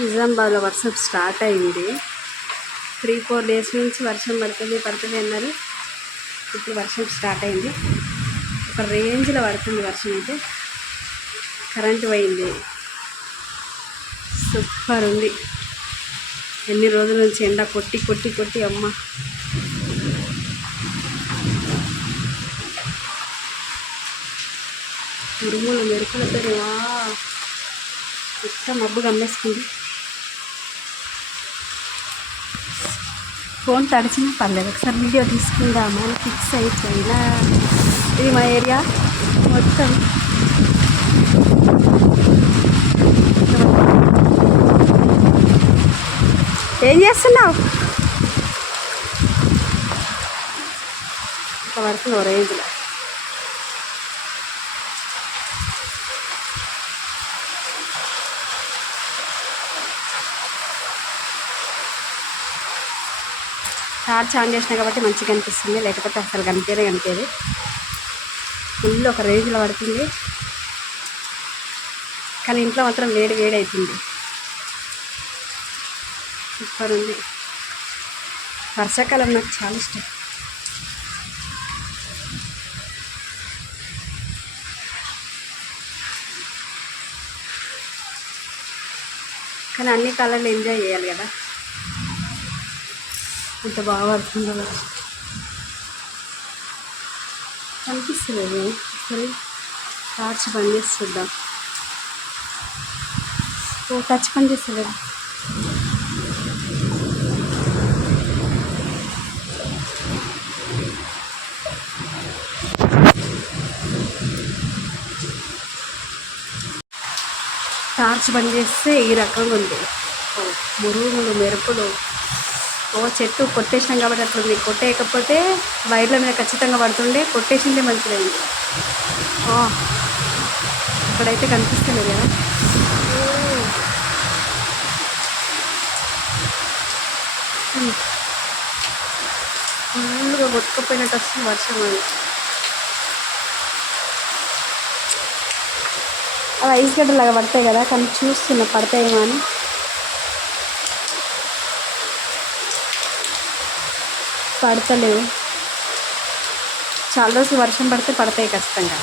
నిజామాబాద్లో వర్షం స్టార్ట్ అయింది. 3-4 డేస్ నుంచి వర్షం పడుతుంది అన్నారు. ఇప్పుడు వర్షం స్టార్ట్ అయింది. ఒక రేంజ్లో పడుతుంది వర్షం అయితే. కరెంటు పోయింది. సూపర్ ఉంది. ఎన్ని రోజుల నుంచి ఎండ కొట్టి కొట్టి కొట్టి అమ్మ ఉరుములు మెరుపులతో మొత్తం మబ్బు గమ్మేసుకుంది. ఫోన్ తడిచినా పర్లేదు, ఒకసారి వీడియో తీసుకుందామని ఫిక్స్ అయిపోయినా. ఇది మా ఏరియా మొత్తం. ఏం చేస్తున్నావు? ఒక వరకు రేంజ్లో టార్చ్ ఆన్ చేసినా కాబట్టి మంచిగా కనిపిస్తుంది, లేకపోతే అసలు కనిపించేది. ఫుల్ ఒక రేంజ్లో పడుతుంది, కానీ ఇంట్లో మాత్రం వేడి అవుతుంది. సూపర్ ఉంది. వర్షాకాలం నాకు చాలా ఇష్టం. కానీ అన్ని కాలాలు ఎంజాయ్ చేయాలి కదా. ఇంత బాగా పడుతుందో కనిపిస్తలేదు. సరే టార్చ్ బంద్ చేసి చూద్దాం. టచ్ పని చేస్తలేదు. టార్చ్ బంద్ చేస్తే ఈ రకంగా ఉంది. మురుగులు మెరుపులు. చెట్టు కొట్టేసినాం కాబట్టి అట్లుంది. కొట్టేయకపోతే వైర్ల మీద ఖచ్చితంగా పడుతుండే. కొట్టేసిందే మంచిదైంది. ఇప్పుడైతే కనిపిస్తలేదు కదా. ఫుల్గా కొట్టుకుపోయినట్టు వస్తుంది వర్షం. అవి ఐస్ గడ్డలాగా పడతాయి కదా, కానీ చూస్తున్నా పడతాయేమో అని. పడతలేవు. చాలా రోజులు వర్షం పడితే పడతాయి ఖచ్చితంగా.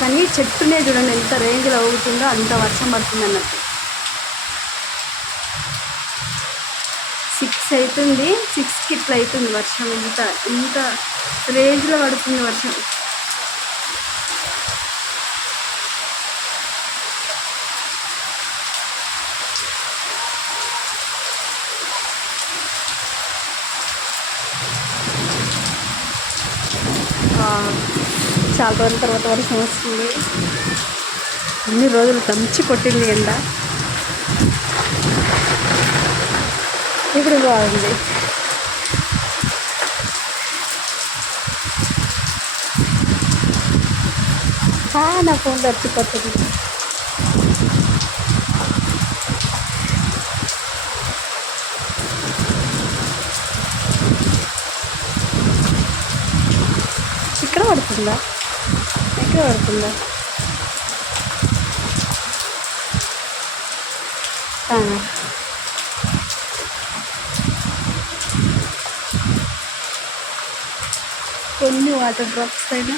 కానీ చెట్టునే చూడండి ఎంత రేంజ్లో ఊగుతుందో, అంత వర్షం పడుతుంది అన్నట్టు. 6 అవుతుంది, 6కి ఇట్లా అవుతుంది వర్షం. ఇంత రేంజ్లో పడుతుంది వర్షం. చాలా రోజుల తర్వాత వర్షం వస్తుంది. అన్ని రోజులు దంచి కొట్టింది ఎండ. ఇప్పుడు బాగుంది. నా ఫోన్ తప్పిపోతుంది. ఇక్కడ పడుతుందా? ఎక్కడ పడుతుందా? కొన్ని వాటర్ డ్రాప్స్ అయినా.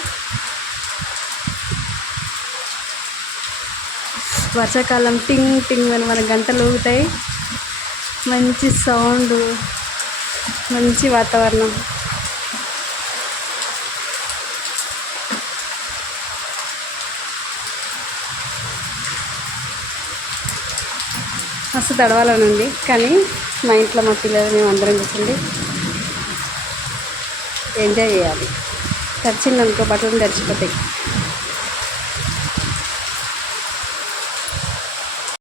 వర్షాకాలం టింగ్ టింగ్ అని మన గంటలు ఊగుతాయి. మంచి సౌండ్, మంచి వాతావరణం. మస్తు తడవాలని ఉంది, కానీ మా ఇంట్లో మా పిల్లలు మేము అందరం కూర్చుండి ఎంజాయ్ చేయాలి. తడిచిందనుకో బట్టలు తడిచిపోతాయి.